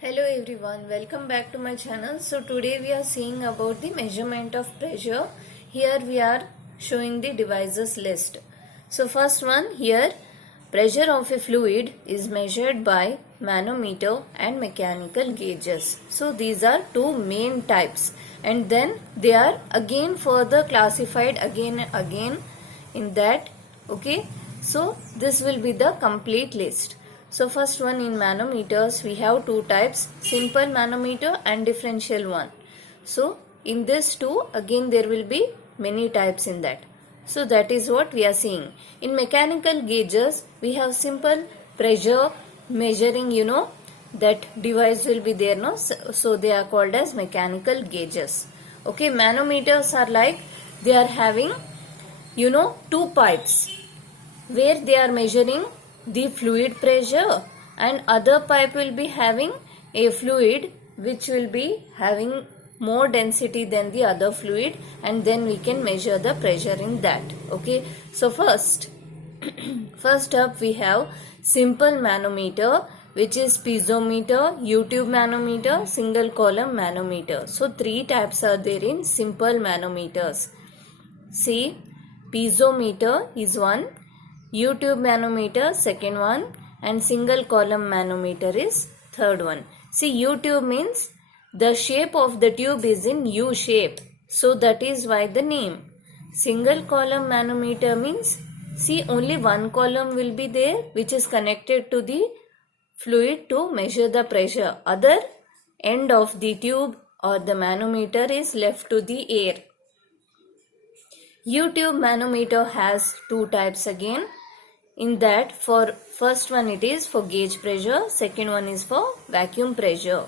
Hello everyone, welcome back to my channel. So today we are seeing about the measurement of pressure. Here we are showing the devices list. So first one here, pressure of a fluid is measured by manometer and mechanical gauges. So these are two main types, and then they are again further classified again and again in that. Okay, so this will be the complete list. So first one, in manometers we have two types, simple manometer and differential one. So in this two again there will be many types in that. So that is what we are seeing. In mechanical gauges we have simple pressure measuring, that device will be there, no? So they are called as mechanical gauges. Okay, manometers are like they are having, two pipes where they are measuring the fluid pressure, and other pipe will be having a fluid which will be having more density than the other fluid, and then we can measure the pressure in that. Okay, so first up we have simple manometer, which is piezometer, U-tube manometer, single column manometer. So three types are there in simple manometers. See, piezometer is one, U-tube manometer second one, and single column manometer is third one. See, U-tube means the shape of the tube is in U shape, so that is why the name. Single column manometer means, see, only one column will be there which is connected to the fluid to measure the pressure. Other end of the tube or the manometer is left to the air. U-tube manometer has two types again. In that, for first one it is for gauge pressure, second one is for vacuum pressure.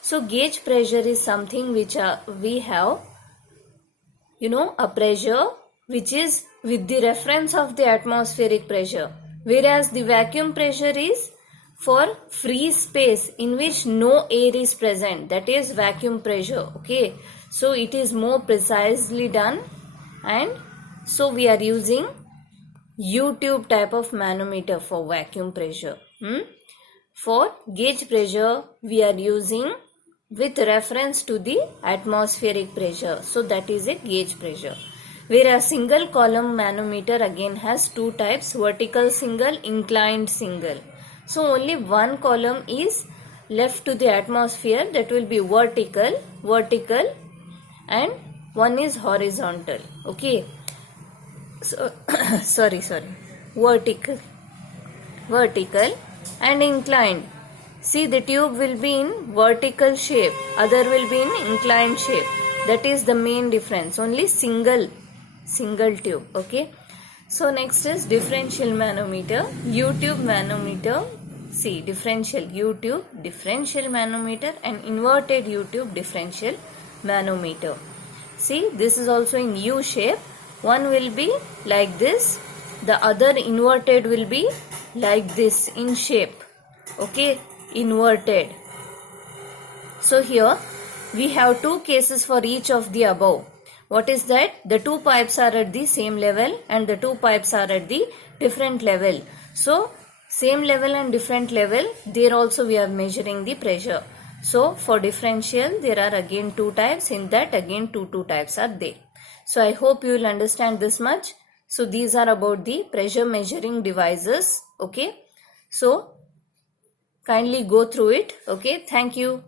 So gauge pressure is something which we have, a pressure which is with the reference of the atmospheric pressure, whereas the vacuum pressure is for free space in which no air is present, that is vacuum pressure. Okay, so it is more precisely done, and so we are using U-tube type of manometer for vacuum pressure. For gauge pressure we are using with reference to the atmospheric pressure, so that is a gauge pressure. Whereas single column manometer again has two types, vertical single, inclined single. So only one column is left to the atmosphere, that will be vertical, and one is horizontal. Okay, so vertical and inclined. See, the tube will be in vertical shape, other will be in inclined shape. That is the main difference, only single tube. Okay, so next is differential manometer, U-tube manometer. See, differential U-tube differential manometer and inverted U-tube differential manometer. See, this is also in U shape. One will be like this, the other inverted will be like this in shape. Okay, inverted. So here we have two cases for each of the above. What is that? The two pipes are at the same level and the two pipes are at the different level. So same level and different level, there also we are measuring the pressure. So for differential there are again two types, in that again two types are there. So I hope you will understand this much. So these are about the pressure measuring devices. Okay, so kindly go through it. Okay, thank you.